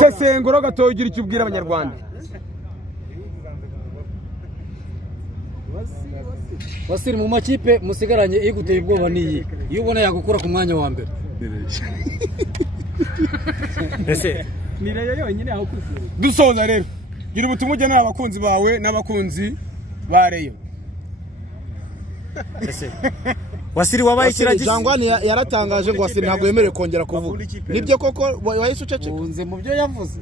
sesengura gatoya ugira icyo ubwira abanyarwanda. Wasiri mu makipe musigaranye iguteye ubwoba niyi iyo ubona yagukura ku mwanya wa mbere. Ese nireyo yonyine aho kuzura. Dusoza rero gira ubutumwa ujyana abakunzi bawe n'abakunzi ba Reyo. ese Wasiri wabaye kiragisi Jangwani yaratangaje ngo Wasiri ntabwo yemerewe kongera kuvuga. Nibyo koko wahise uceceka. Unze mu byo yavuze.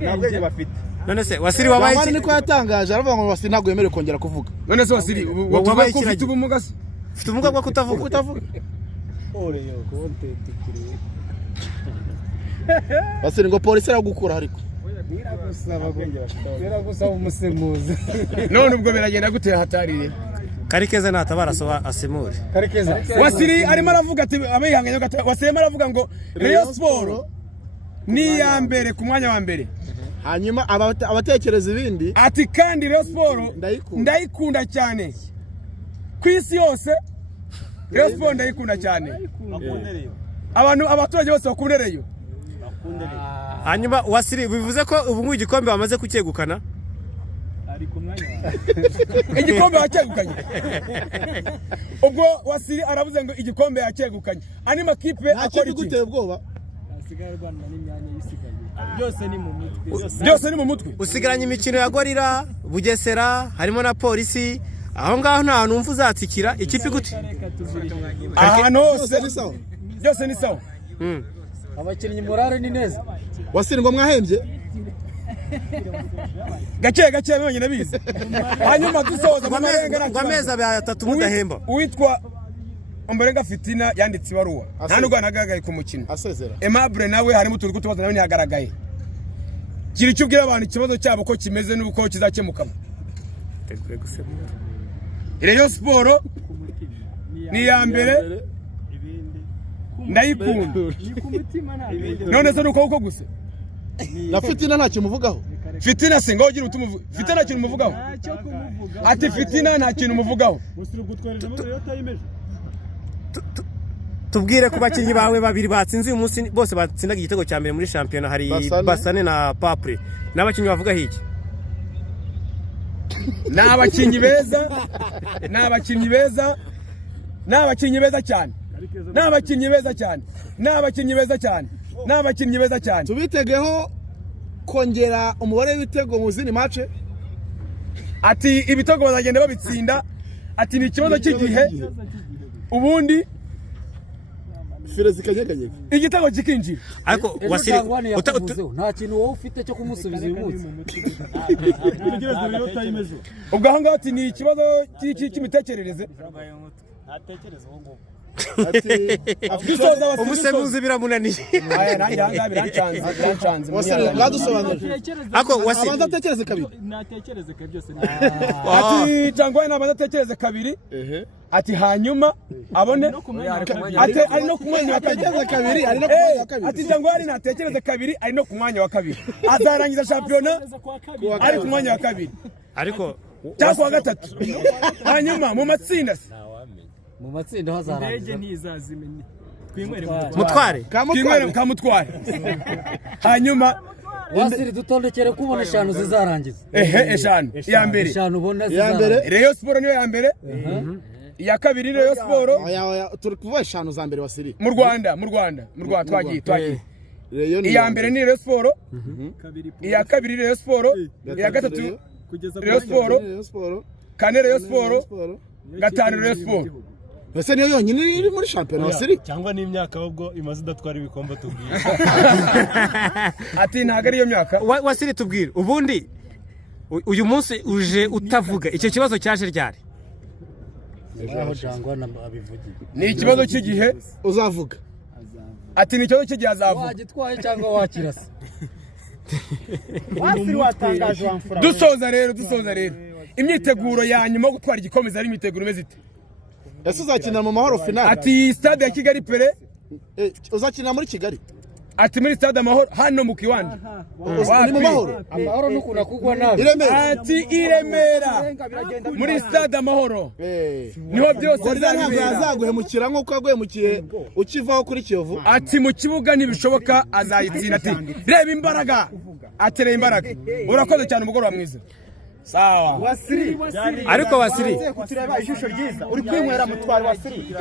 Ntabwo bafite. none se Wasiri wabaye Jangwani niko yatangaje aravuga ngo Wasiri ntabwo yemerewe kongera kuvuga. None se Wasiri wabaye ufite ubumuga se? ufite ubumuga bwo kutavuga. Oreyo content kuri. Wasiri ngo polisi aragukura ariko. Biragusaba umusemuzi. None ubwo biragenda gute hatarire? Karikeza natabara so asemure. Karekeza. Wasiri arimo aravuga ati abihanganye gato. Wasiri arimo aravuga ngo Rayon Sport ni ya mbere ku mwanya wa mbere. Hanyuma abatekereza ibindi Ati kandi Rayon Sport ndayikunda cyane. Ku isi yose Rayon Sport ndayikunda cyane. Abantu abaturage bose bakundereyo. Hanyuma Wasiri bivuze ko ubu nguyu igikombe bamaze kucyegukana. Ari ku mwanya. Igikombe yacyegukanye. Ubwo Wasiri aravuze ngo igikombe yacyegukanye. Ani makipe akora iki? guteye ubwoba. Asigaye Rwanda n'imyanya yisigaye. Byose ni mu mutwe. Byose ni mu mutwe. Usigaranye imikino ya Gorira, Bugesera, harimo na polisi. Aho ngaho nta numva uzatsikira ikipe gute? Ahantu hose ni sawa. byose ni sawa. Abakinnyi morale ni neza. Wasiri ngo mwahembye. Gake bonyine bize. Hanyuma dusoza mu marenga Ngo amezi atatu mudahemba. Uwitwa Ombolenga Fitina yanditse ibaruwa. Nta nubwo anagaragaye ku mukino. Asezera. Aimable nawe harimo turi kutubaza nawe ntiyagaragaye. Kiri icyo ubwira abantu ikibazo cyabo ko kimeze n'uko kizakemuka. Rayon Sport ni ya mbere ndayikunda. None se nuko gusa. Na Fitina nta kimuvugaho. Fitina se ngo ugira utumuvuga. Fitina nta kintu umuvugaho. Ati Fitina nta kintu umuvugaho. Tubwire ku bakinnyi bawe babiri batsinze uyu munsi bose batsindaga igitego cya mbere muri champion hari Basane na Papre. N'abakinnyi bavuga hiki? N'abakinnyi beza cyane. Tubitegeho kongera umubare w'ibitego mu zindi match. Ati ibitego bazagenda babitsinda. Ati ni ikibazo cy'igihe. Ubundi Firezi kanyeganye. Igitego kikinjira. Ariko Wasiri nta kintu wowe ufite cyo kumusubiza uyu munsi. Ubwo aho ngaho ati ni ikibazo cy'imitekerereze. umusemuzi biramunaniye. Aya nanjye aha birancanze. Wasiri ngadusobanurira. Ariko Wasiri abanza atekereze kabiri. Natekereze ka byose. Ati cyangwa nabanza atekereze kabiri. Ati hanyuma abone ati ari no ku mwanya wa kabiri. Ati cyangwa ari natekereze kabiri ari no ku mwanya wa kabiri. Azarangiza shampiyona ari ku mwanya wa kabiri. Ariko cyangwa wa gatatu. Hanyuma mu matsinda Mu matsinda hazarangiza. Ndege ntizazimenya. Mutware. Kamutware. Hanyuma Wasiri dutondekere kubona eshanu zizarangiza. Eshanu. Ya mbere. Eshanu ubona zizarangiza. Rayon Sport niyo ya mbere. Ya kabiri Rayon Sport. Turi kuvuga eshanu za mbere Wasiri. Mu Rwanda twagiye. Iya mbere ni Rayon Sport. Iya kabiri Rayon Sport. Iya gatatu Rayon Sport. Kane Rayon Sport. Gatanu Rayon Sport. Ese niyo yonyine iri muri champion Wasiri cyangwa n'imyaka ahubwo imaze idatwara ibikombe tubwiye. Ati ntago ari iyo myaka. Wasiri tubwire ubundi uyu munsi uje utavuga icyo kibazo cyaje ryari? Aho Jangwana abivugiye. Ni ikibazo cy'igihe uzavuga. Ati ni ikibazo cy'igihe azavuga. Wagitwaye cyangwa wakirasa. Wasiri watangaje wamfura. Dusoza rero. Imyiteguro ya nyuma yo gutwara igikombe ari imyiteguro imeze ite? Ese uzakina mu mahoro final. Ati stade ya Kigali Pele. Uzakina muri Kigali. ati muri stade Amahoro hano mu kiwanja ni mu Mahoro Amahoro n'ukunda kugwa nabi ati Iremera muri stade Amahoro niho byose ntabwo yazaguhemukira nk'uko yaguhemukiye ukivaho kuri Kiyovu ati mu kibuga ntibishoboka azayitsinda ati reba imbaraga atereye imbaraga urakoze cyane umugoroba mwiza sawa ariko Wasiri kutureba ijisho ryiza uri kwinywera mutwari Wasiri